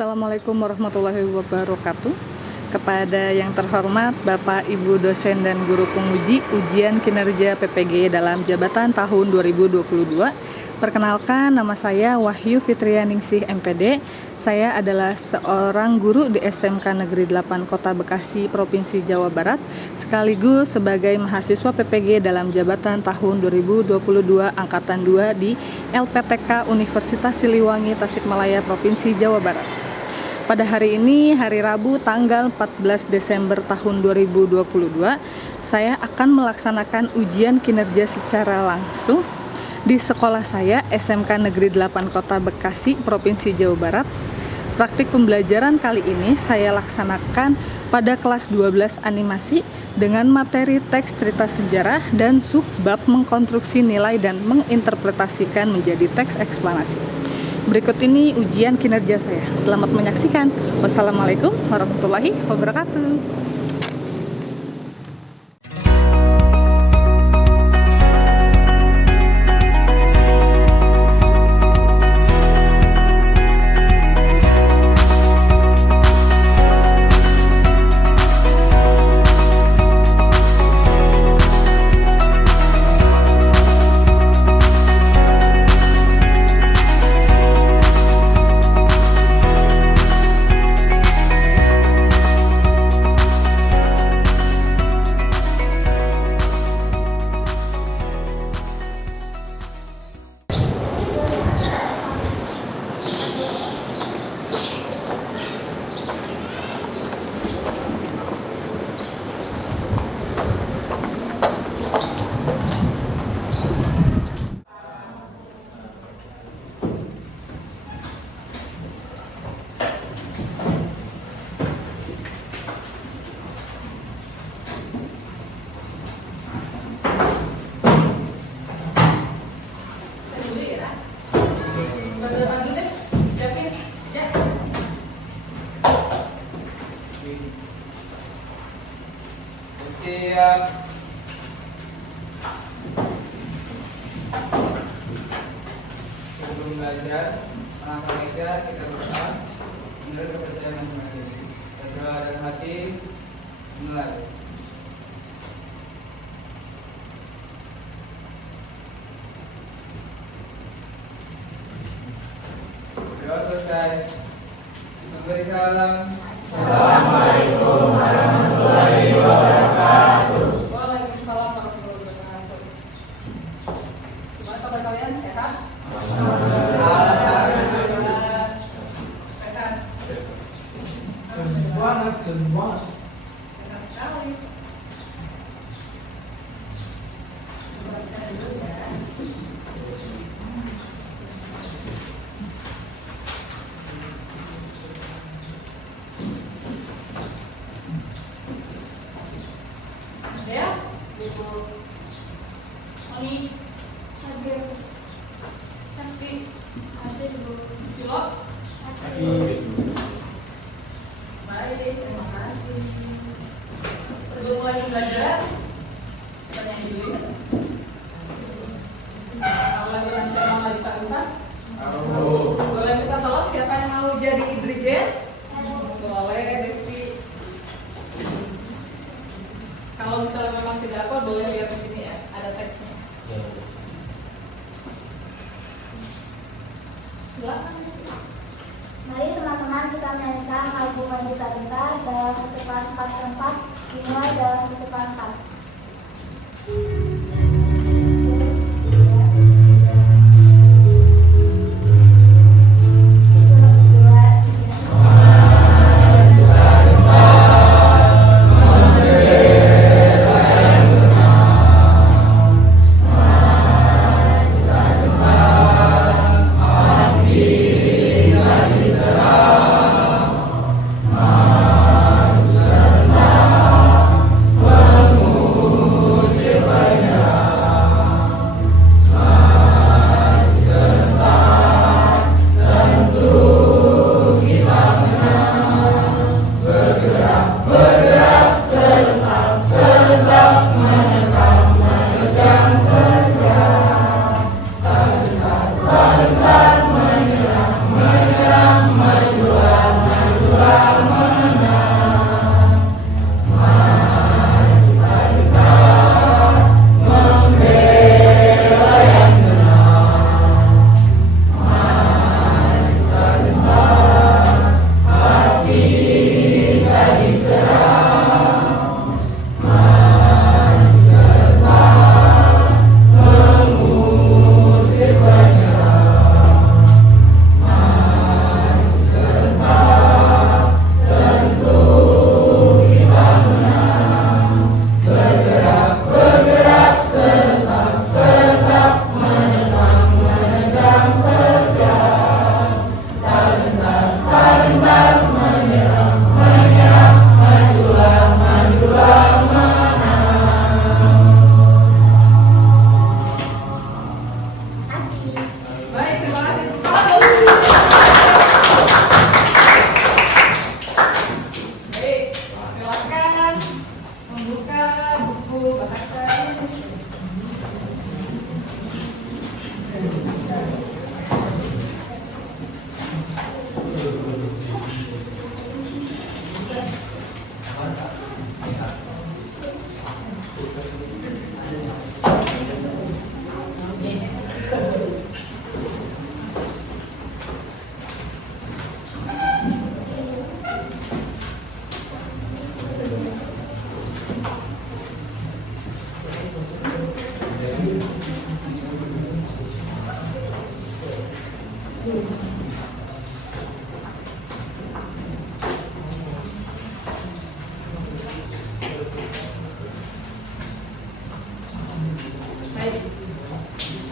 Assalamualaikum warahmatullahi wabarakatuh. Kepada yang terhormat Bapak, Ibu dosen dan guru penguji ujian kinerja PPG dalam jabatan tahun 2022. Perkenalkan, nama saya Wahyu Fitrianingsih MPD. Saya adalah seorang guru di SMK Negeri 8 Kota Bekasi, Provinsi Jawa Barat, sekaligus sebagai mahasiswa PPG dalam jabatan tahun 2022 Angkatan 2 di LPTK Universitas Siliwangi, Tasikmalaya, Provinsi Jawa Barat. Pada hari ini, hari Rabu tanggal 14 Desember tahun 2022, saya akan melaksanakan ujian kinerja secara langsung di sekolah saya, SMK Negeri 8 Kota Bekasi, Provinsi Jawa Barat. Praktik pembelajaran kali ini saya laksanakan pada kelas 12 animasi dengan materi teks cerita sejarah dan subbab mengkonstruksi nilai dan menginterpretasikan menjadi teks eksplanasi. Berikut ini ujian kinerja saya. Selamat menyaksikan. Wassalamualaikum warahmatullahi wabarakatuh. Siap. Sebelum belajar, langkah meja kita berdoa menurut kepercayaan masing-masing. Berdoa dalam hati, mulai. Doa selesai. Memberi salam. Assalamualaikum warahmatullahi wabarakatuh. Waalaikumsalam warahmatullahi wabarakatuh. Gimana kabar kalian? Sehat? Alhamdulillah. Sehat. Semangat semua. Sehat sekali. Baca dulu ya. Ya, Ibu Mami, hadir. Sakti, hadir Ibu Silo. Baik, terima kasih. Sebelum mulai belajar, pertanyaan dulu ya. Lagu nasional lagi tak lupa. Boleh minta tolong siapa yang mau jadi Idrijen? Boleh, Desti. Kalau misalnya memang tidak apa, boleh lihat di sini ya, ada teksnya. Silakan. Mari teman-teman kita menyanyikan lagu Maju Cinta dalam ketukan 4/4 dimulai dalam ketukan 4. Maju serta,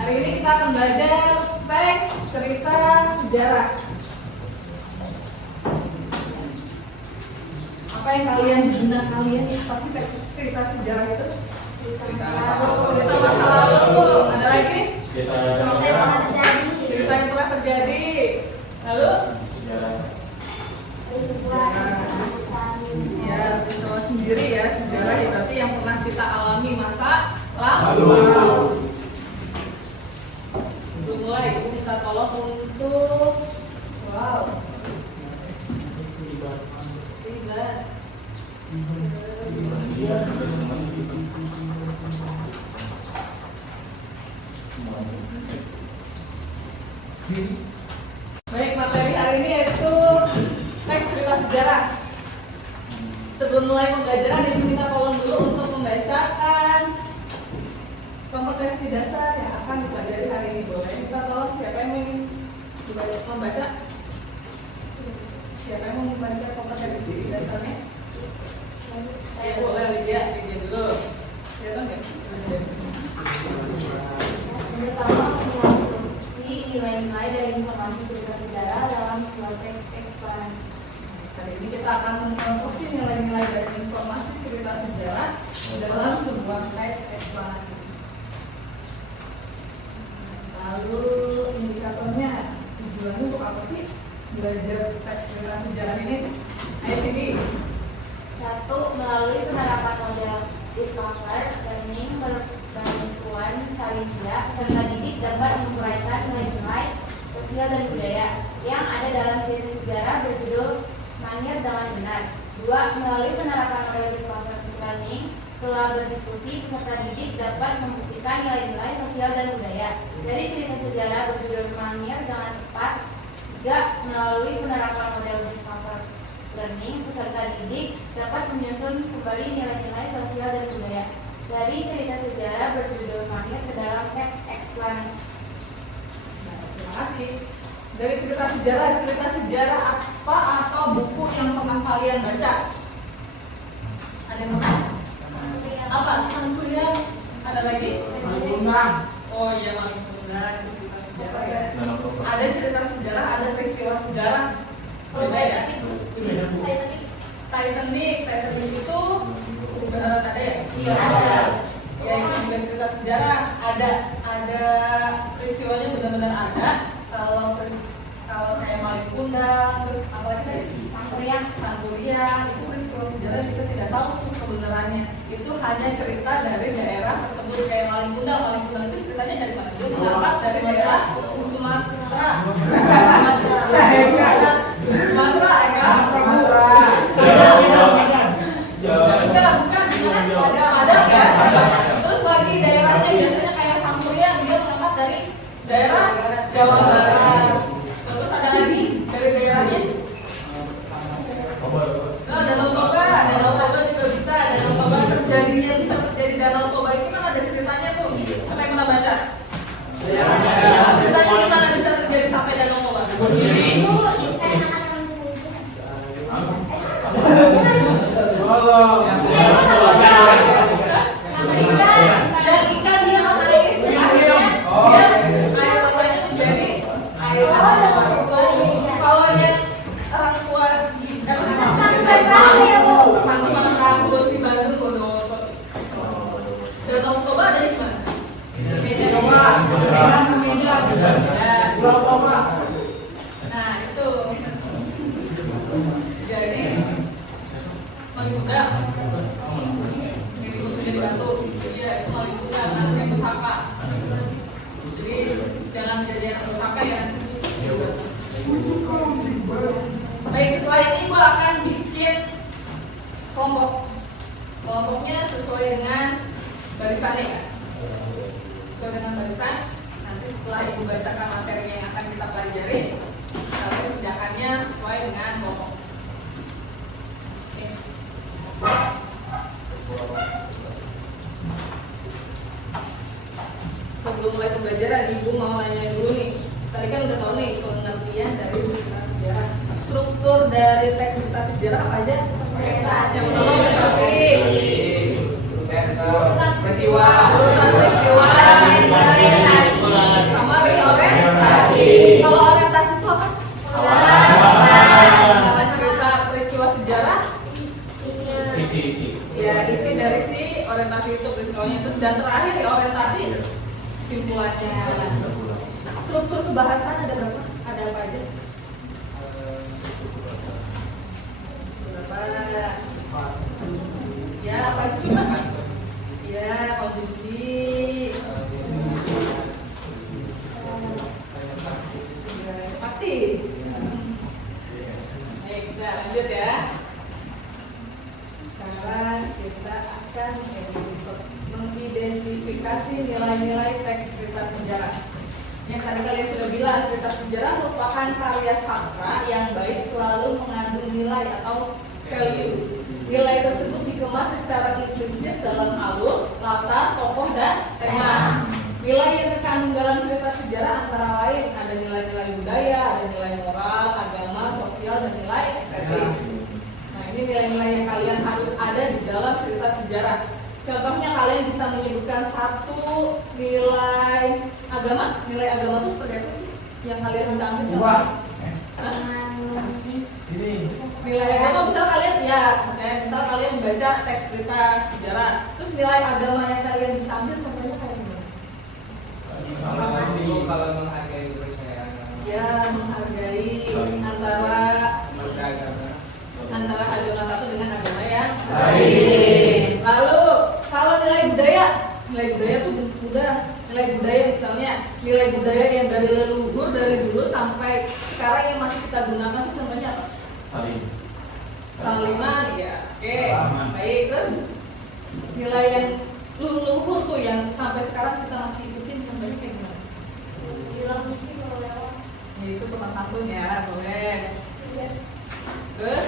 Hari ini kita akan belajar teks cerita sejarah. Apa yang kalian di benak kalian pasti teks cerita sejarah itu? Cerita masa lalu. Ada lagi? Cerita yang pernah terjadi. Cerita yang telah terjadi. Lalu? Peristiwa Ya, tahu sendiri ya, sejarah ya berarti yang pernah kita alami masa lalu. Sebelum mulai, ibu minta tolong untuk Tiba. Baik, materi hari ini yaitu teks cerita sejarah. Sebelum mulai pembelajaran, ibu minta tolong dulu untuk membacakan kompetensi dasar yang akan dipelajari hari ini. Boleh minta tolong siapa yang ingin membaca? Siapa yang mau membaca kompetensi dasarnya? Saya boleh lihat dulu. Kelihatan nggak? pertama mengintroduksi nilai-nilai dari informasi cerita sejarah dalam sebuah teks eksplanasi. Kali ini kita akan mengintroduksi nilai-nilai dari informasi cerita sejarah dalam sebuah teks eksplanasi. Lalu indikatornya, tujuannya untuk apa sih belajar teks cerita sejarah ini? Ayo jadi 1. Melalui penerapan model Discover Learning berbantuan Salindia, peserta didik dapat menguraikan nilai-nilai sosial dan budaya yang ada dalam cerita sejarah berjudul Mangir dengan Benar. 2. Melalui penerapan model Discover Learning, setelah berdiskusi, peserta didik dapat membuktikan nilai-nilai sosial dan budaya dari cerita sejarah berjudul Mangir dengan Tepat. 3. Melalui penerapan model Discover Learning, peserta didik dapat menyusun kembali nilai-nilai sosial dan budaya dari cerita sejarah berjudul Mangir ke dalam teks eksplanasi. terima kasih. Dari cerita sejarah apa atau buku yang pernah kalian baca? Ada yang pernah? Apa? Santuria? Ada lagi? Oh iya, Maling Kundang, itu cerita sejarah ya. Ada cerita sejarah, ada peristiwa sejarah. Beda ya? Titanic itu beneran ada ya? Iya, ada. Ya, itu juga cerita sejarah. Ada peristiwanya benar-benar ada. Kalau kayak Maling Kundang, terus apalagi tadi? Sangkuriang, itu peristiwa sejarah kita tidak tahu tuh kebenarannya. Itu hanya cerita dari daerah tersebut. Kayak Maling Kundang itu ceritanya dari mana? Dia mengangkat dari daerah Sumatera. Sumatera, ya kan? Bukan, gimana? Ada kan? Terus lagi daerahnya biasanya kayak Sangkuriang, dia mengangkat dari daerah Jawa Barat. Terus ada lagi dari daerahnya Danau Toba juga bisa. Danau Toba terjadinya bisa terjadi Danau Toba itu kan ada ceritanya tuh. Siapa yang pernah baca? Ceritanya gimana bisa terjadi sampai Danau Toba? Ikan dia makan ini akhirnya dia air pasanya menjadi air kalau dia orang tua di Tangerang, Gosi, Bandung, Bondowoso. Danau Toba ada di mana? Nah itu jadi Maling Kundang jadi batu, iya itu Maling Kundang, nanti petaka. Jadi jangan jadi anak petaka ya. Baik, setelah ini gua akan bikin kelompoknya sesuai dengan barisannya ya. Sesuai dengan barisan. Nanti setelah ibu bacakan materi yang akan kita pelajari, kalian kerjakannya sesuai dengan kelompok. Sebelum mulai pembelajaran, ibu mau nanya dulu nih. Tadi kan udah tahu nih pengertian dari cerita sejarah. Struktur dari teks cerita sejarah apa aja? Yang pertama orientasi, peristiwa, urutan peristiwa, kesimpulannya. Struktur kebahasan ada berapa? Ada apa aja? Berapa? Ya, apa itu cuma? Ya, konsumsi. Ya, pasti. Baik, kita lanjut ya. Sekarang kita akan mengidentifikasi nilai-nilai teks cerita sejarah. Yang tadi kalian sudah bilang, cerita sejarah merupakan karya sastra yang baik selalu mengandung nilai atau value. Nilai tersebut dikemas secara implisit dalam alur, latar, tokoh, dan tema. Nilai yang terkandung dalam cerita sejarah antara lain ada nilai-nilai budaya, ada nilai moral, agama, sosial, dan nilai estetis. Nah, ini nilai-nilai yang kalian harus ada di dalam cerita sejarah. Contohnya kalian bisa menyebutkan satu nilai agama. Nilai agama itu seperti apa sih? Yang kalian bisa ambil? Nilai agama misal kalian misal kalian membaca teks cerita sejarah, terus nilai agama yang kalian bisa ambil contohnya kayak gimana? Kalau menghargai kepercayaan. Ya, menghargai antara agama satu dengan agama yang lain. Lalu kalau nilai budaya itu udah nilai budaya misalnya nilai budaya yang dari leluhur dari dulu sampai sekarang yang masih kita gunakan itu namanya apa? Saliman ya. Oke. Baik, terus nilai yang leluhur tuh yang sampai sekarang kita masih ikutin contohnya kayak gimana? Bilang misi kalau lewat. Ya, itu sopan santun ya, boleh. Terus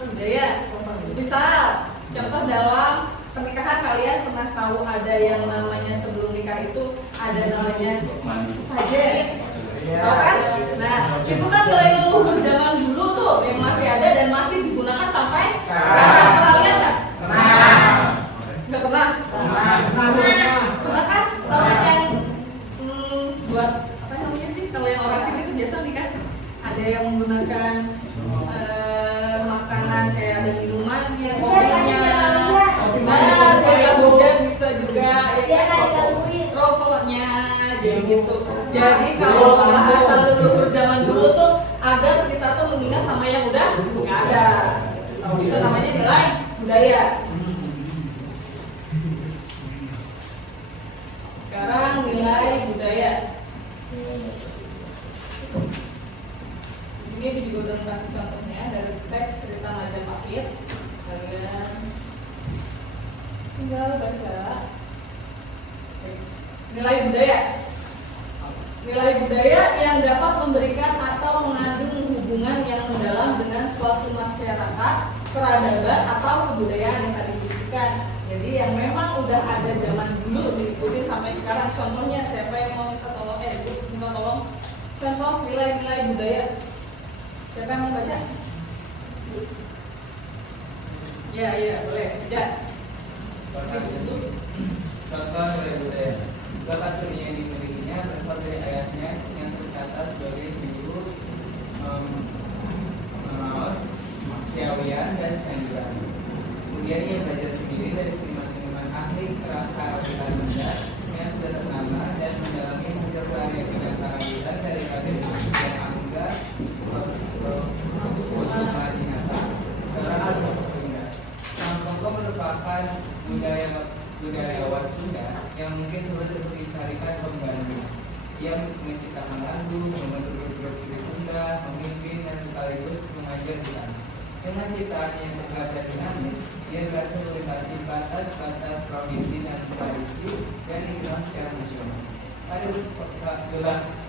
budaya. Misal contoh dalam pernikahan kalian pernah tahu ada yang namanya sebelum nikah itu ada namanya sesajen. Tahu kan? Nah, itu kan nilai leluhur zaman dulu tuh yang masih ada dan masih digunakan sampai sekarang. Pernah lihat nggak? Nggak pernah? Pernah kan? Tahu yang buat apa namanya sih? Kalau yang orang sini itu biasa nih kan? Ada yang menggunakan makanan kayak ada minuman yang hujan bisa juga rokoknya jadi gitu. Jadi kalau bahasa leluhur zaman dulu tuh agar kita tuh mengingat sama yang udah nggak ada. Itu namanya nilai budaya. Sekarang nilai budaya. Di sini juga udah kasih contohnya dari teks cerita Majapahit. Kalian tinggal baca. Nilai budaya. Nilai budaya yang dapat memberikan atau mengandung hubungan yang mendalam dengan suatu masyarakat, peradaban atau kebudayaan yang tadi disebutkan. Jadi yang memang udah ada zaman dulu diikutin sampai sekarang. Contohnya siapa yang mau minta tolong? Minta tolong. Contoh nilai-nilai budaya. Siapa yang mau baca? Ya, boleh. Baca. Contoh nilai budaya. Bakat seni yang dimilikinya berasal dari ayahnya yang tercatat sebagai guru Maos, Syawian, dan Canggiran. Kemudian ia belajar sendiri dari seniman-seniman ahli kerawitan Sunda yang sudah ternama dan mendalami hasil karya kerawitan dari Raden dan Angga Wosumadinata seorang ahli bahasa Sunda. Sang tokoh merupakan budayawan Sunda yang mungkin sulit untuk dicarikan pembanding. Ia menciptakan lagu, membentuk grup seni Sunda, memimpin dan sekaligus mengajar di sana. Dengan ciptaan yang tegak dan dinamis, ia berhasil melintasi batas-batas provinsi dan tradisi yang dikenal secara nasional.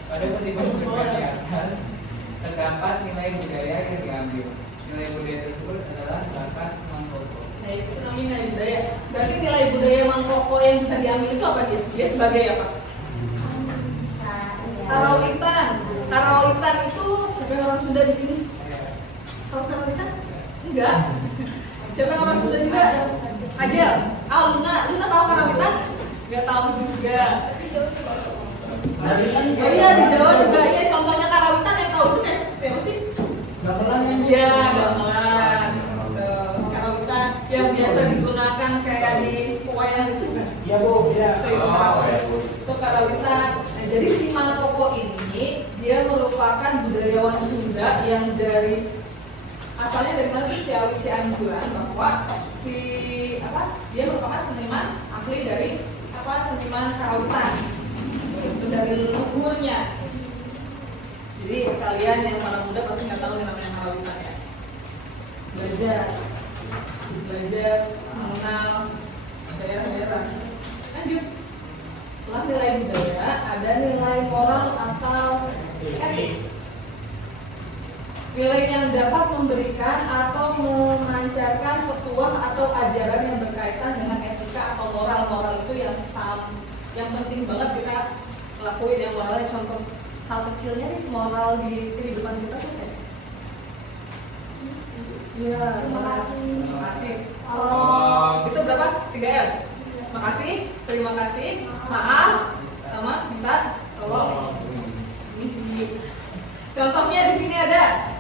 Pada kutipan berikut di atas terdapat nilai budaya yang diambil. Nilai budaya tersebut adalah bakat Mangkoko. Nah, itu namanya nilai budaya. Berarti nilai budaya Mangkoko yang bisa diambil itu apa dia? Dia sebagai apa? Karawitan. Karawitan itu siapa yang orang Sunda di sini? Tahu karawitan? Enggak. Siapa yang orang Sunda juga? Ajel. Luna tahu karawitan? Enggak tahu juga. Oh iya, di Jawa juga. Iya, contohnya karawitan yang tahu itu kayak seperti apa sih? Gamelan yang Iya, gamelan. Karawitan yang biasa digunakan kayak di pewayangan itu kan? Ya Bu, ya. Itu karawitan. Nah, jadi si Mang Koko ini dia merupakan budayawan Sunda yang dari asalnya dari mana sih? Cianjuran, bahwa si dia merupakan seniman ahli dari seniman karawitan. Itu dari leluhurnya. Jadi kalian yang mana muda pasti nggak tahu yang namanya karawitan ya. Belajar mengenal daerah-daerah. Lanjut. Setelah nilai budaya, ada nilai moral atau etik. Nilai yang dapat memberikan atau memancarkan petuah atau ajaran yang berkaitan dengan etika atau moral. Moral itu yang penting banget kita lakuin, yang moralnya. Contoh hal kecilnya nih, moral di kehidupan kita tuh kayak ya, Terima kasih. Oh. Itu berapa? 3 M. Makasih, terima kasih, maaf, sama minta tolong. Misi. Contohnya di sini ada.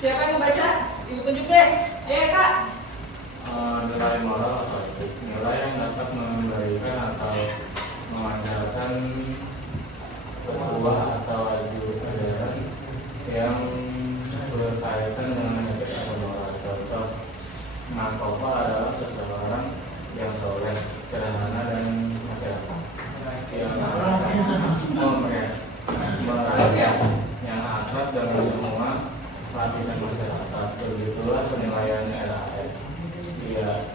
Siapa yang mau baca? Ibu tunjuk deh. Kak. Nilai moral atau etik, nilai yang dapat memberikan atau memancarkan sebuah atau ajaran yang berkaitan dengan etik atau moral. Contoh, Mang Koko adalah seseorang yang soleh, sederhana dan masyarakat yang yang akrab dengan semua lapisan masyarakat. Begitulah penilaiannya LAS. Dia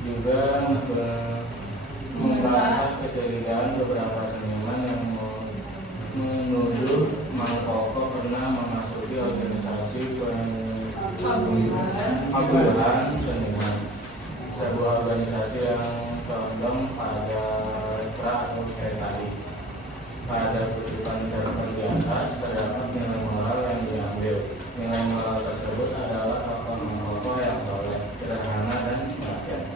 juga membahas kecurigaan beberapa seniman yang menuduh Mang Koko pernah memasuki organisasi pengabdian seniman, sebuah organisasi yang condong pada letra atau sekretari. Pada kutipan terdapat di atas terdapat nilai moral yang diambil. Nilai moral tersebut adalah tokoh Mang Koko yang soleh, sederhana dan rakyat.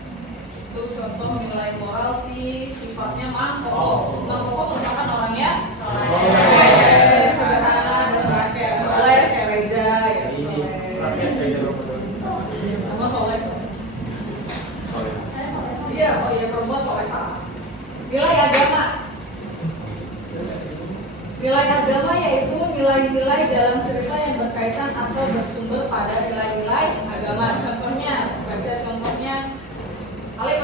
Itu contoh nilai moral sifatnya Mang Koko. Mang Koko merupakan orangnya sederhana dan rakyat. Soleh kayak Reja ya. Rakyat saja Sama soleh. Iya, perempuan soleh sama. Nilai agama. Nilai agama yaitu nilai-nilai dalam cerita yang berkaitan atau bersumber pada nilai-nilai agama. Contohnya, baca contohnya. Alif.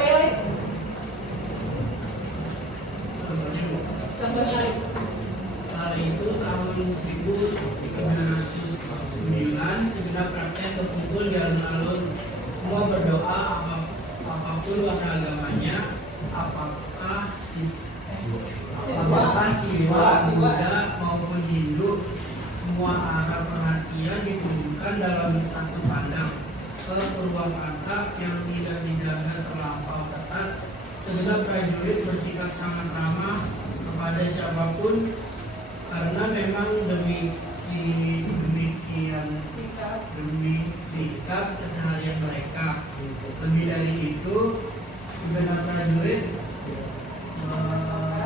Contohnya Alif. Kali itu tahun 1309 segenap rakyat berkumpul di alun-alun. Semua berdoa apapun warna agamanya, apakah Siwa, Buddha maupun Hindu, semua arah perhatian ditujukan dalam satu pandang ke Purwakarta yang tidak dijaga terlampau ketat. Segenap prajurit bersikap sangat ramah kepada siapapun karena memang demi sikap keseharian mereka. Lebih dari itu, segenap prajurit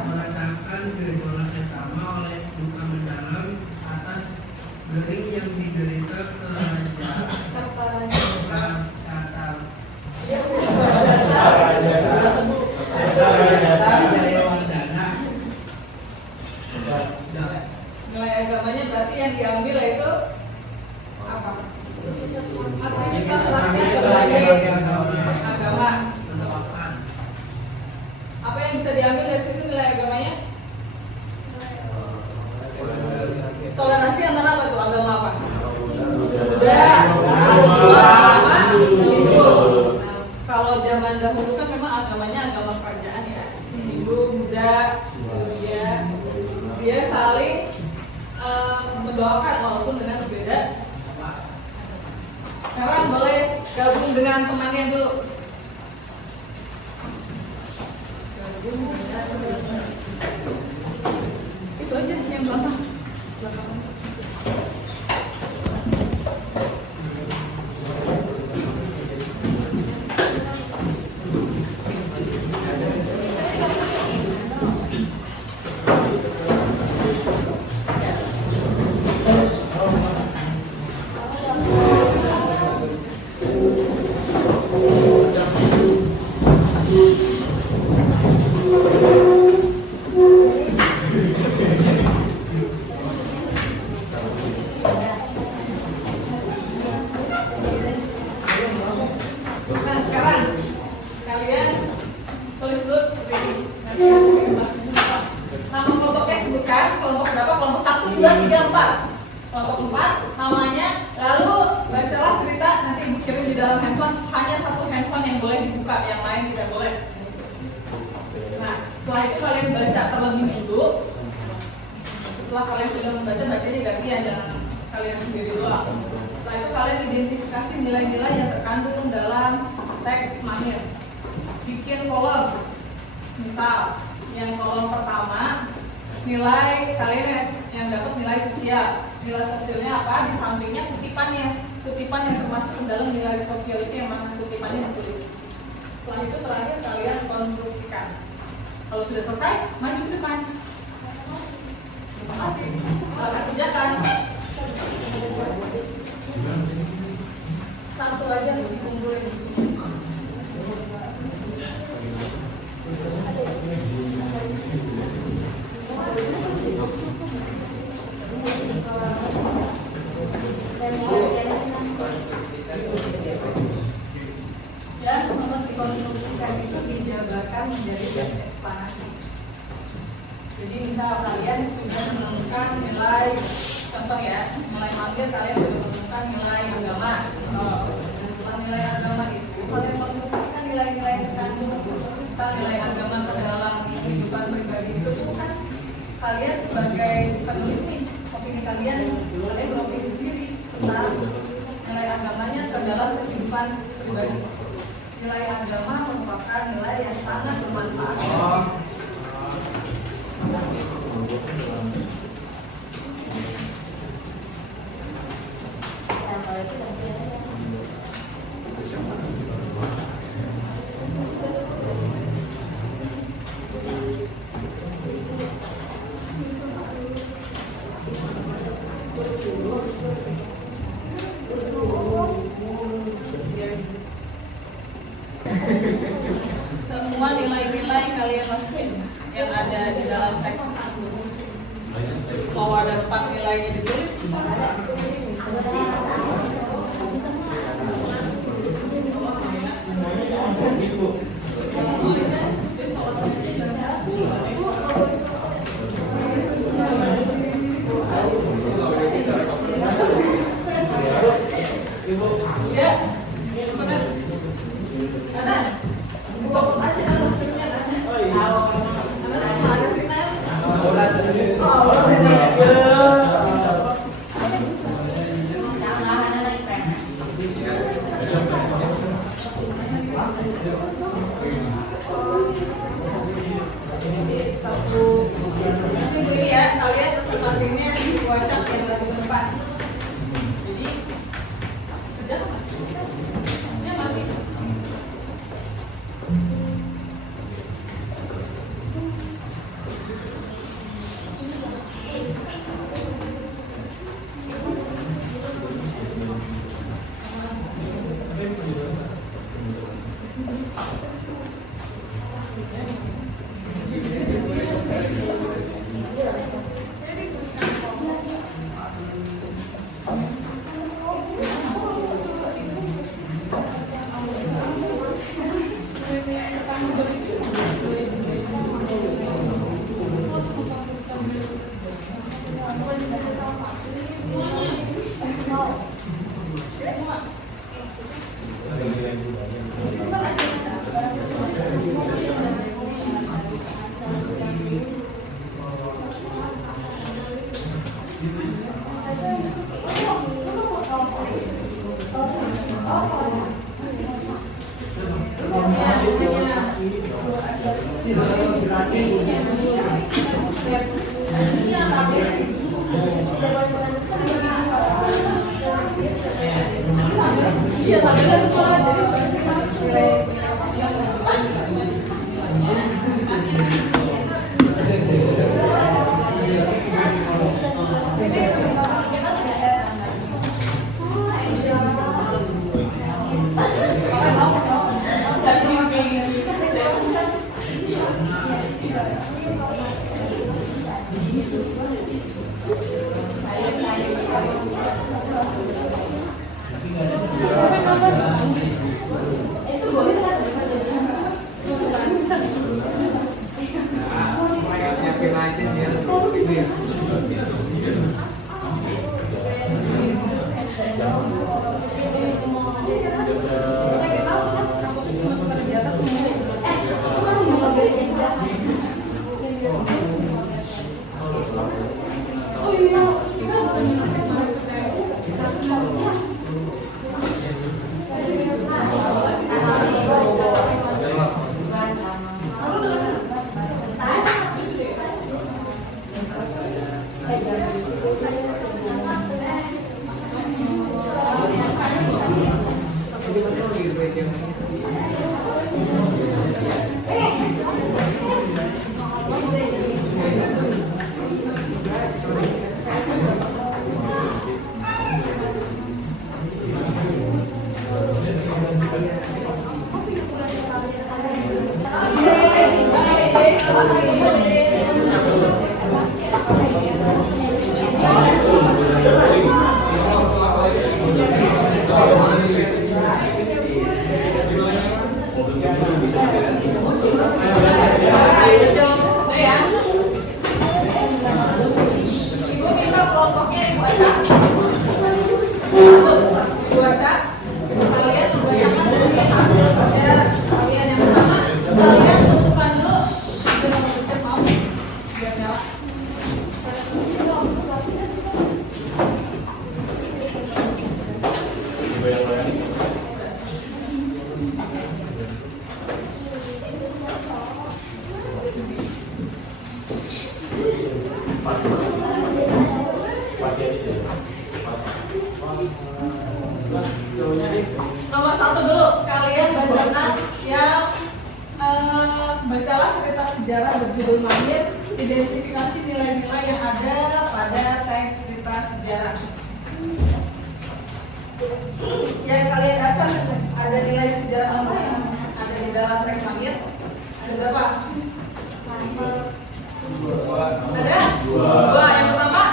merasakan gejolak yang sama oleh duka mendalam atas gering yang diderita Jayawardana. Nilai agamanya berarti yang diambil itu apa? Aktivitas rakyat sebagai agama. Apa yang bisa diambil dari situ nilai agamanya? Toleransi antara apa tuh? Agama apa? Hindu. Kalau zaman dahulu kan memang agamanya agama kerajaan ya. Hindu, Buddha, dia saling mendoakan walaupun dengan berbeda. Sekarang boleh gabung dengan temannya dulu. Itu aja yang belakang. Nama kelompoknya sebutkan, kelompok berapa? Kelompok 1, 2, 3, 4. Kelompok 4 namanya, lalu bacalah cerita, nanti ibu kirim di dalam handphone. Hanya satu handphone yang boleh dibuka, yang lain tidak boleh. Nah, setelah itu kalian baca terlebih dulu. Setelah kalian sudah membaca, bacanya gantian, jangan kalian sendiri doang. Setelah itu kalian identifikasi nilai-nilai yang terkandung dalam teks mahir. Bikin kolom. Misal, yang kolom pertama nilai kalian yang dapat nilai sosial. Nilai sosialnya apa? Di sampingnya kutipannya. Kutipan yang termasuk ke dalam nilai sosial itu yang mana kutipannya ditulis. Setelah itu terakhir kalian konstruksikan. Kalau sudah selesai, maju ke depan. Terima kasih. Selamat kerjakan. Satu aja dikumpulin. Dan nomor dikonstruksikan itu dijabarkan menjadi teks eksplanasi. Jadi misal kalian sudah menemukan nilai, contoh ya, nilai mahir kalian sudah menemukan nilai agama. Setelah nilai agama itu kalian konstruksikan nilai-nilai yang terkandung. Misal nilai agama ke dalam kehidupan pribadi itu kan kalian sebagai penulis nih, opini kalian beropini sendiri tentang nilai agamanya ke dalam kehidupan pribadi. Nilai agama merupakan nilai yang sangat bermanfaat. Semua nilai-nilai kalian masukin yang ada di dalam teks tersebut. Mau ada 4 nilainya ditulis. Ya, benar. Ada. Fokus aja kalau maksudnya ada. Ada sih kan? Ini ya, kalian presentasinya wajah yang baru ke depan. Jadi, sudah ya mati. Iya, tapi kan Ibu minta kelompoknya dibaca. Baca. Kalian membacakan dari ya, kalian yang pertama. Kalian tentukan dulu. Mau biar nyala. Nomor 1 dulu, kalian bacakan yang bacalah cerita sejarah berjudul Mahir, identifikasi nilai-nilai yang ada pada teks cerita sejarah. Yang kalian dapat ada nilai sejarah apa yang ada di dalam teks Mahir? Ada berapa? Ada? Dua. Yang pertama?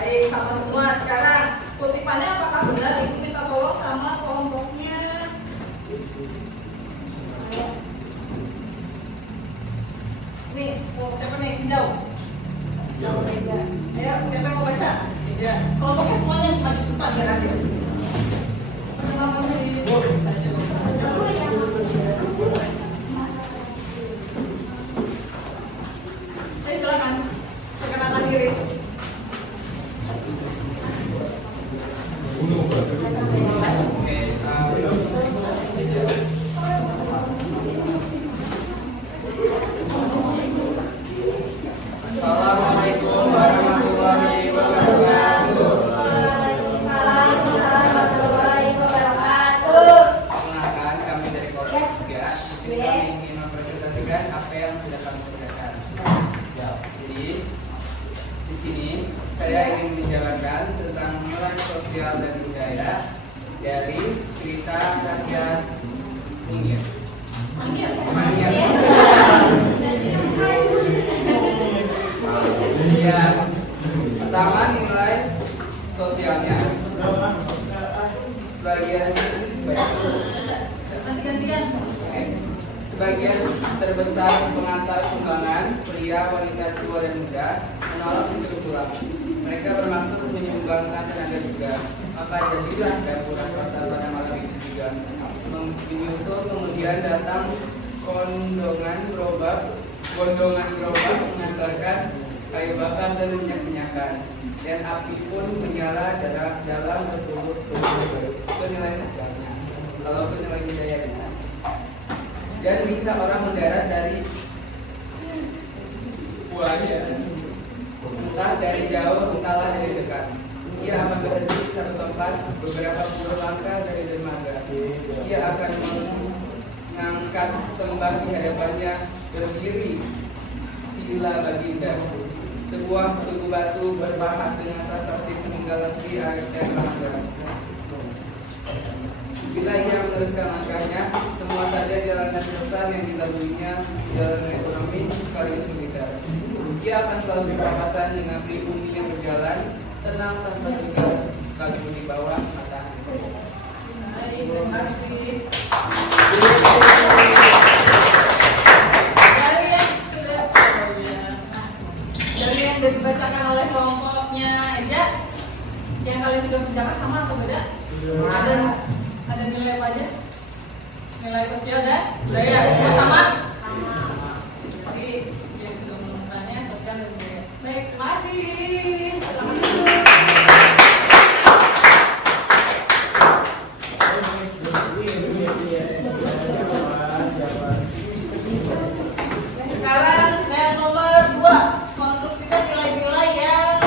Baik, sama semua. Sekarang kutipannya apakah benar? Ibu minta tolong sama kelompoknya. Nih, kelompok siapa nih? Hijau. Ayo, siapa yang mau baca? Ya. Kelompoknya semuanya maju depan biar adil. Silakan, perkenalkan diri. Assalamualaikum warahmatullahi wabarakatuh. Perkenalkan, kami dari Korps 3. Di sini kami ingin mempresentasikan apa yang sudah kami kerjakan. Jadi di sini saya ingin menjalankan tentang nilai sosial dan budaya dari cerita rakyat Munir. Manir. Ya, pertama nilai sosialnya. Sebagian Sebagian terbesar pengantar sumbangan pria, wanita tua dan muda menolak disuruh pulang. Mereka bermaksud menyumbangkan tenaga juga. Maka jadilah dapur raksasa pada malam itu juga menyusul. Kemudian datang gondongan gerobak mengantarkan kayu bakar dan minyak-minyakan, dan api pun menyala dalam bertulut-tulut. Itu nilai sosialnya. Kalau itu nilai budayanya. Dan bisa orang mendarat dari buaya, entah dari jauh, entahlah dari dekat. Ia akan berhenti di satu tempat beberapa puluh langkah dari dermaga. Ia akan mengangkat sembah di hadapannya, berdiri sila baginda. Sebuah tugu batu berpahat dengan prasasti peninggalan Sri Arya Langga. Bila ia meneruskan langkahnya, semua saja jalanan besar yang dilaluinya, jalanan ekonomi sekaligus militer. Ia akan selalu berpapasan dengan pribumi yang berjalan tenang tanpa tegas, sekalipun di bawah matahari. Terima kasih. Dari yang dibacakan oleh kelompoknya Eja, yang kalian sudah kerjakan sama atau beda? Ada nilai apa aja? Nilai sosial dan budaya semua sama? Jadi yang sudah menemukannya sosial dan budaya. Baik, terima kasih. Sekarang yang nomor 2, konstruksikan nilai-nilai yang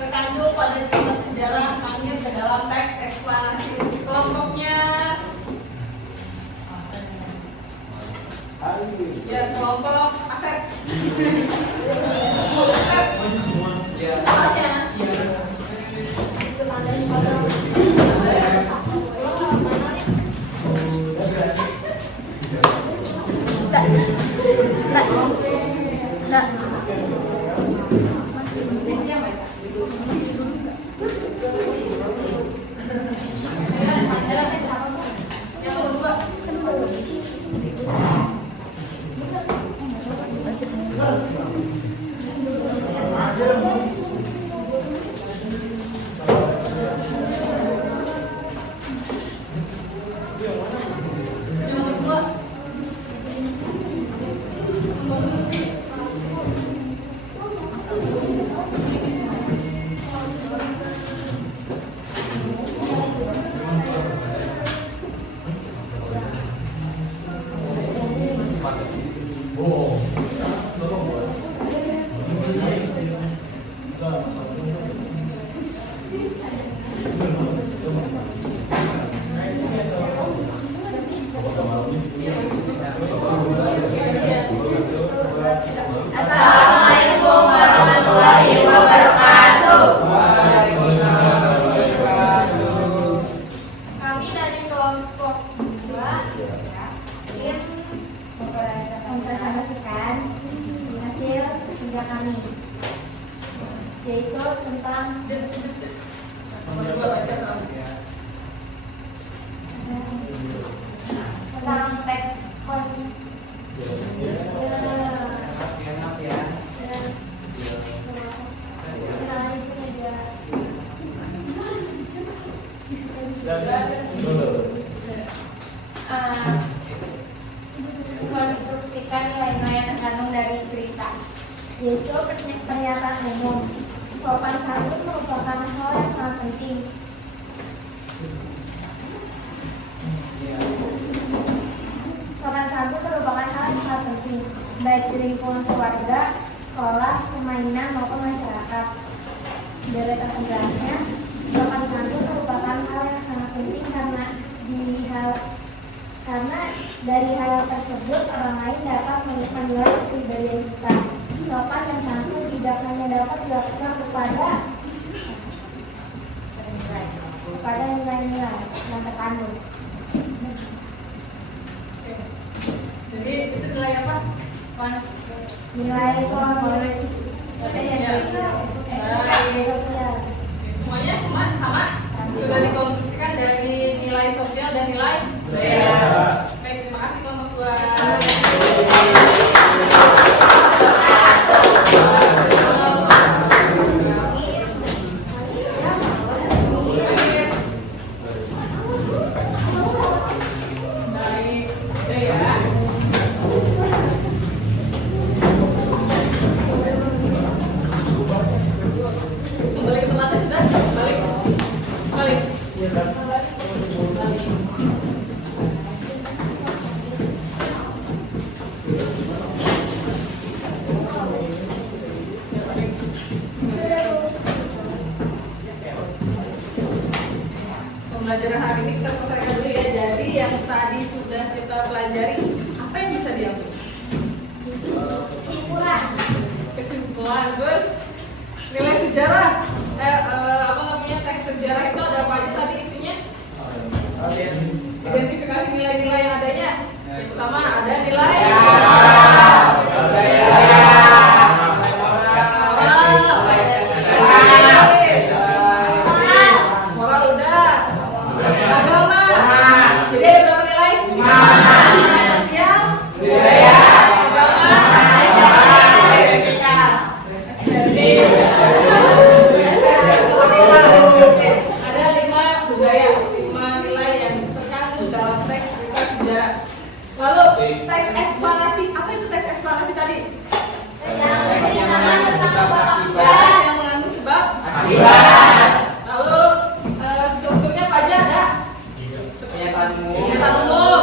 terkandung pada cerita sejarah Mangir ke dalam teks eksplanasi. Kelompoknya ya, kelompok Asep. Ya. Kelasnya. Enggak. Assalamualaikum warahmatullahi wabarakatuh. Kami dari kelompok 2 ingin mempresentasikan hasil kerja kami, yaitu tentang teks Enak ya. konstruksikan nilai-nilai yang terkandung dari cerita, yaitu pernyataan umum. Sopan santun merupakan hal yang sangat penting. Sopan santun merupakan hal yang sangat penting, baik di lingkungan keluarga, sekolah, permainan maupun masyarakat. Deretan penjelasannya, sopan santun merupakan hal yang sangat penting karena dari hal tersebut orang lain dapat menilai kepribadian kita. Sopan dan santun tidak hanya dapat dilakukan kepada nilai-nilai yang terkandung. Jadi itu nilai apa? Nilai komunikasi, sosial. Semuanya sama? Sudah dikonstruksikan dari nilai sosial dan nilai budaya. Baik, terima kasih kelompok 2. Kembali ke tempatnya sudah? Balik. Pembelajaran hari ini kita selesaikan dulu ya. Jadi yang tadi sudah kita pelajari, apa yang bisa diambil? Kesimpulan, Gus. Nilai sejarah, teks sejarah itu ada apa aja tadi intinya? Identifikasi nilai-nilai yang adanya. Yang pertama ada nilai moral udah, agama. Jadi ada berapa nilai? 5. Sosial, budaya, agama, ada 5 budaya, 5 nilai yang terkandung dalam teks cerita sejarah. Lalu teks eksplanasi, apa itu teks eksplanasi tadi? Teks yang mengandung sebab akibat. Teks yang mengandung sebab Akibat. Lalu strukturnya apa aja ada? Pernyataan umum. Pernyataan umum,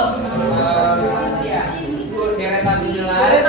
Deretan nilai.